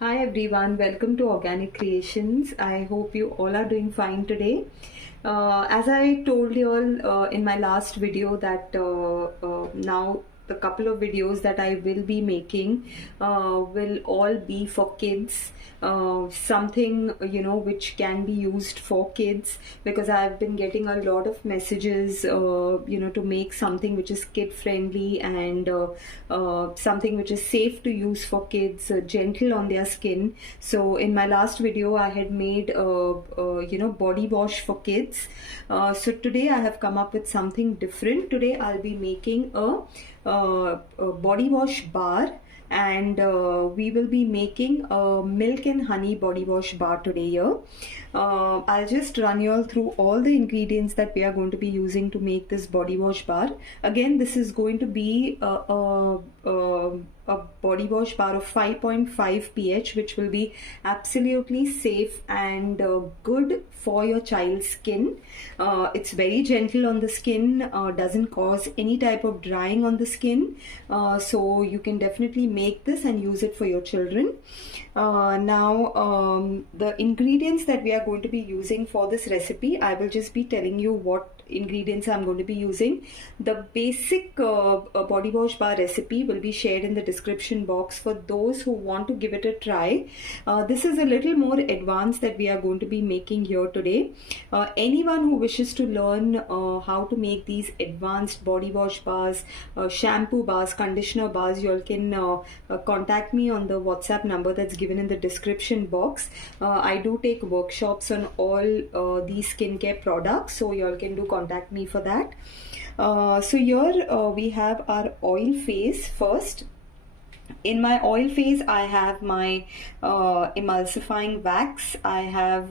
Hi everyone, welcome to Organic Creations. I hope you all are doing fine today. As I told you all in my last video that now the couple of videos that I will be making will all be for kids. Something which can be used for kids, because I've been getting a lot of messages to make something which is kid friendly and something which is safe to use for kids, gentle on their skin. So in my last video I had made body wash for kids. So today I have come up with something different. Today I'll be making a body wash bar, and we will be making a milk and honey body wash bar today here. I'll just run you all through all the ingredients that we are going to be using to make this body wash bar. Again, this is going to be a body wash bar of 5.5 pH, which will be absolutely safe and good for your child's skin. It's very gentle on the skin, doesn't cause any type of drying on the skin, so you can definitely make this and use it for your children. Now the ingredients that we are going to be using for this recipe, I will just be telling you what ingredients I'm going to be using. The basic body wash bar recipe will be shared in the description box for those who want to give it a try. This is a little more advanced that we are going to be making here today. Anyone who wishes to learn how to make these advanced body wash bars, shampoo bars, conditioner bars, you all can contact me on the WhatsApp number that's given in the description box. I do take workshops on all these skincare products, so you all can do contact me for that. So here we have our oil phase first. In my oil phase, I have my emulsifying wax. I have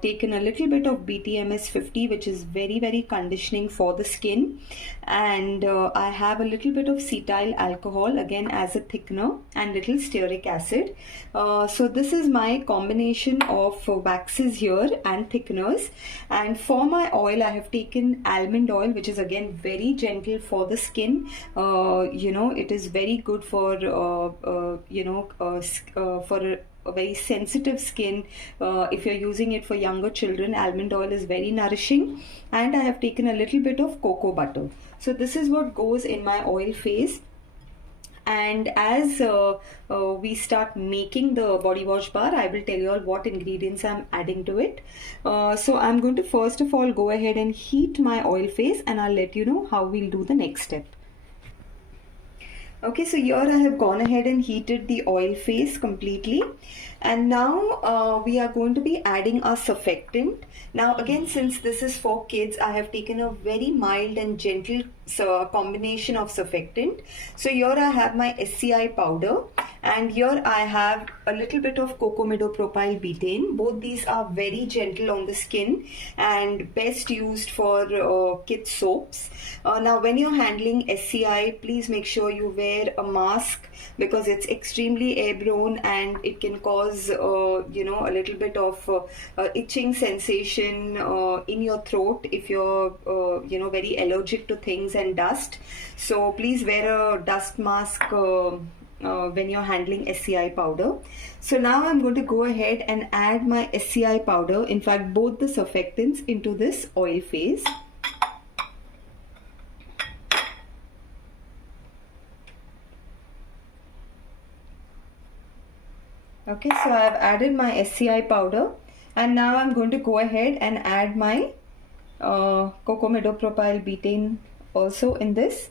taken a little bit of BTMS 50, which is very conditioning for the skin, and I have a little bit of cetyl alcohol again as a thickener, and little stearic acid. So this is my combination of waxes here and thickeners. And for my oil, I have taken almond oil, which is again very gentle for the skin. It is very good for a very sensitive skin. If you're using it for younger children, almond oil is very nourishing. And I have taken a little bit of cocoa butter. So this is what goes in my oil phase. And as we start making the body wash bar, I will tell you all what ingredients I'm adding to it. So I'm going to first of all go ahead and heat my oil phase, and I'll let you know how we'll do the next step. Okay, so here I have gone ahead and heated the oil phase completely, and now we are going to be adding our surfactant. Now again, since this is for kids, I have taken a very mild and gentle combination of surfactant. So here I have my SCI powder, and here I have a little bit of cocamidopropyl betaine. Both these are very gentle on the skin and best used for kids soaps. Now when you're handling SCI, please make sure you wear a mask, because it's extremely airborne and it can cause a little bit of itching sensation in your throat if you're very allergic to things and dust. So please wear a dust mask when you're handling SCI powder. So now I'm going to go ahead and add my SCI powder, in fact both the surfactants, into this oil phase. Okay, so I've added my SCI powder, and now I'm going to go ahead and add my cocamidopropyl betaine also in this,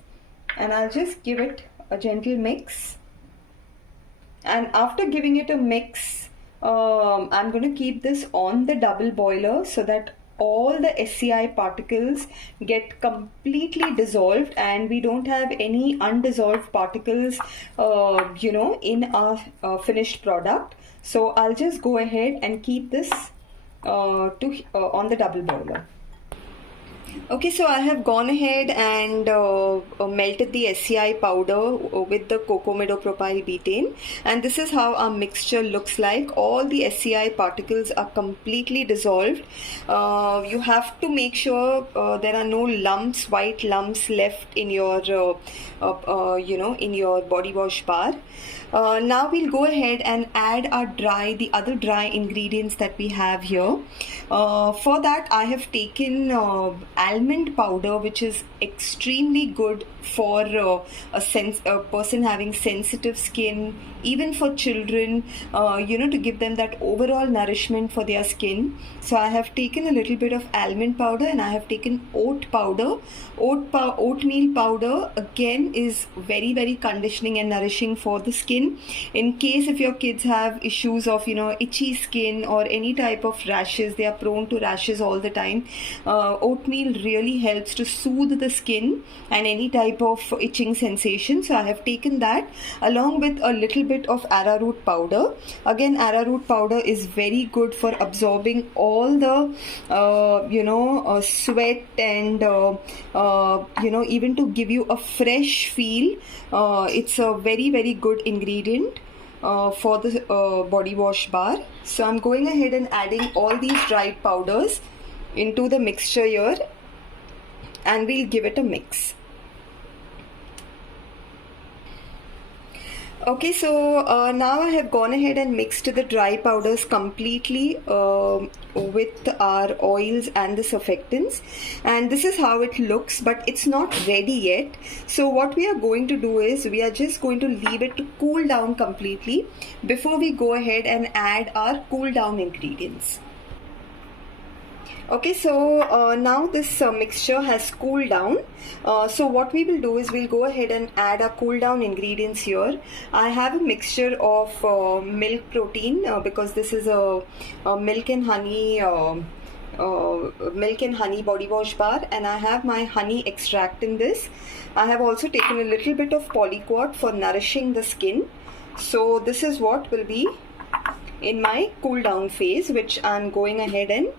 and I'll just give it a gentle mix. And after giving it a mix, I'm going to keep this on the double boiler so that all the SCI particles get completely dissolved and we don't have any undissolved particles in our finished product. So I'll just go ahead and keep this on the double boiler. Okay, so I have gone ahead and melted the SCI powder with the cocamidopropyl betaine, and this is how our mixture looks like. All the SCI particles are completely dissolved. You have to make sure there are no lumps, white lumps left in your in your body wash bar. Now we'll go ahead and add the other dry ingredients that we have here. For that I have taken almond powder, which is extremely good for a person having sensitive skin, even for children, to give them that overall nourishment for their skin. So I have taken a little bit of almond powder, and I have taken oat powder. Oatmeal powder again is very, very conditioning and nourishing for the skin. In case if your kids have issues of itchy skin or any type of rashes, they are prone to rashes all the time, oatmeal really helps to soothe the skin and any type of itching sensation. So I have taken that along with a little bit of arrowroot powder. Again, arrowroot powder is very good for absorbing all the sweat and even to give you a fresh feel. It's a very, very good ingredient for the body wash bar. So I'm going ahead and adding all these dried powders into the mixture here, and we'll give it a mix. Okay, so now I have gone ahead and mixed the dry powders completely with our oils and the surfactants, and this is how it looks, but it's not ready yet. So what we are going to do is we are just going to leave it to cool down completely before we go ahead and add our cool down ingredients. Okay, so now this mixture has cooled down. So what we will do is we'll go ahead and add our cool down ingredients here. I have a mixture of milk protein because this is a milk and honey body wash bar, and I have my honey extract in this. I have also taken a little bit of polyquat for nourishing the skin. So this is what will be in my cool down phase, which I'm going ahead and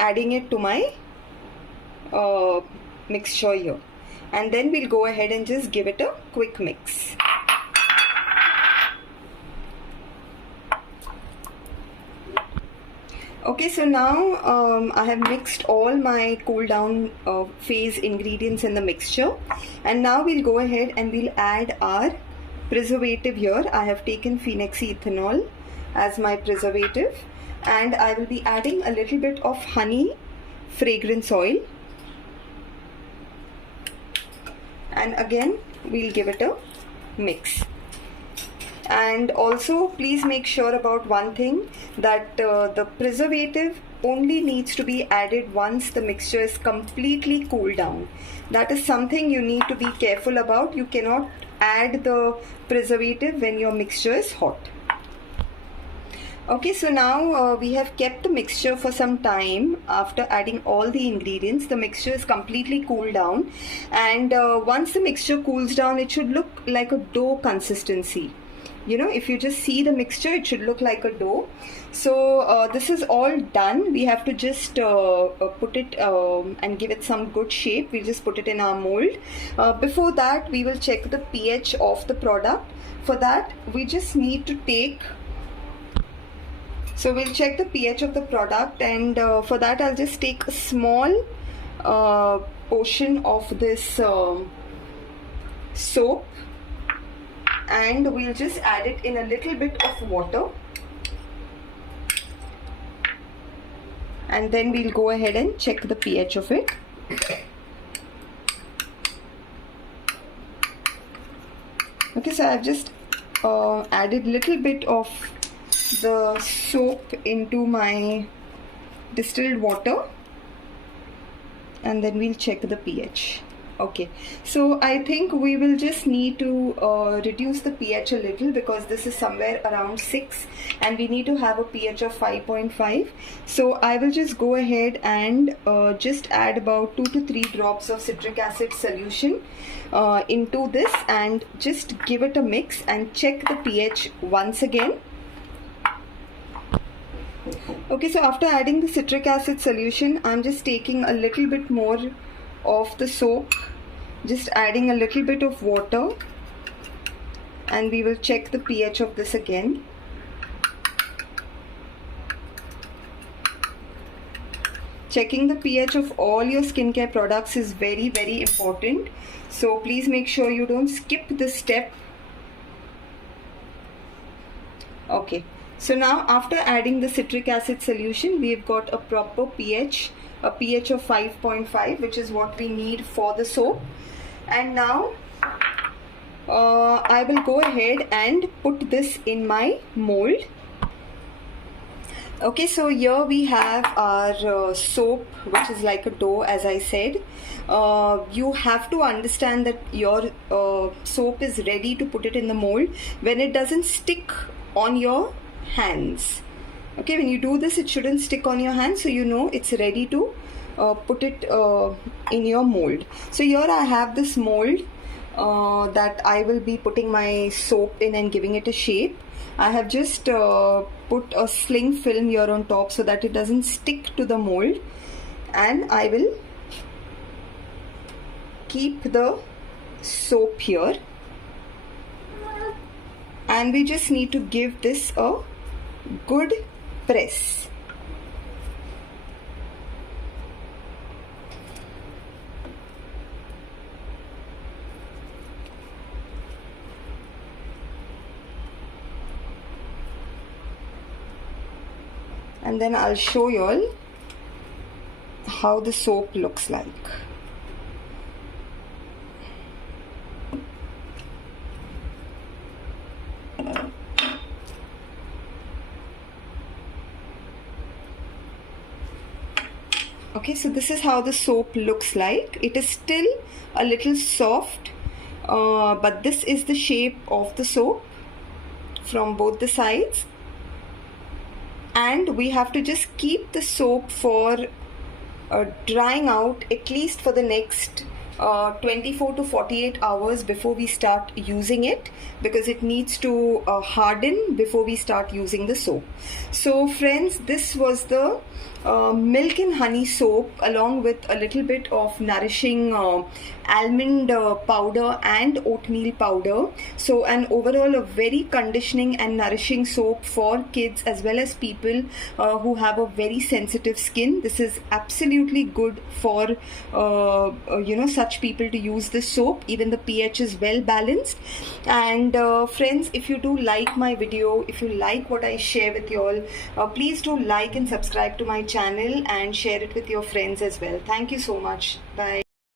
adding it to my mixture here, and then we'll go ahead and just give it a quick mix. Okay, so now I have mixed all my cool down phase ingredients in the mixture, and now we'll go ahead and we'll add our preservative here. I have taken phenoxyethanol as my preservative, and I will be adding a little bit of honey fragrance oil, and again we'll give it a mix. And also please make sure about one thing, that the preservative only needs to be added once the mixture is completely cooled down. That is something you need to be careful about. You cannot add the preservative when your mixture is hot. Okay, so now we have kept the mixture for some time. After adding all the ingredients, the mixture is completely cooled down, and once the mixture cools down, it should look like a dough consistency. If you just see the mixture, it should look like a dough. So this is all done. We have to just put it and give it some good shape. We'll just put it in our mold. Before that, we will check the pH of the product. For that, we just need to take... So we'll check the pH of the product, and for that I'll just take a small portion of this soap, and we'll just add it in a little bit of water, and then we'll go ahead and check the pH of it. Okay, so I've just added little bit of the soap into my distilled water, and then we'll check the pH. Okay, so I think we will just need to reduce the pH a little, because this is somewhere around 6 and we need to have a pH of 5.5. So I will just go ahead and just add about 2 to 3 drops of citric acid solution into this, and just give it a mix and check the pH once again. Okay, so after adding the citric acid solution, I'm just taking a little bit more of the soap, just adding a little bit of water, and we will check the pH of this again. Checking the pH of all your skincare products is very, very important. So please make sure you don't skip this step Okay, so now after adding the citric acid solution, we've got a proper pH, a pH of 5.5, which is what we need for the soap. And now I will go ahead and put this in my mold. Okay, so here we have our soap, which is like a dough, as I said. You have to understand that your soap is ready to put it in the mold when it doesn't stick on your hands. Okay, when you do this, it shouldn't stick on your hands, so you know it's ready to put it in your mold. So here I have this mold that I will be putting my soap in and giving it a shape. I have just put a sling film here on top so that it doesn't stick to the mold, and I will keep the soap here, and we just need to give this a good press. And then I'll show you all how the soap looks like. Okay, so this is how the soap looks like. It is still a little soft, but this is the shape of the soap from both the sides. And we have to just keep the soap for drying out at least for the next 24 to 48 hours before we start using it, because it needs to harden before we start using the soap. So friends, this was the milk and honey soap along with a little bit of nourishing almond powder and oatmeal powder. So an overall a very conditioning and nourishing soap for kids as well as people who have a very sensitive skin. This is absolutely good for such people to use this soap. Even the pH is well balanced. And friends, if you do like my video, if you like what I share with you all, please do like and subscribe to my channel and share it with your friends as well. Thank you so much. Bye.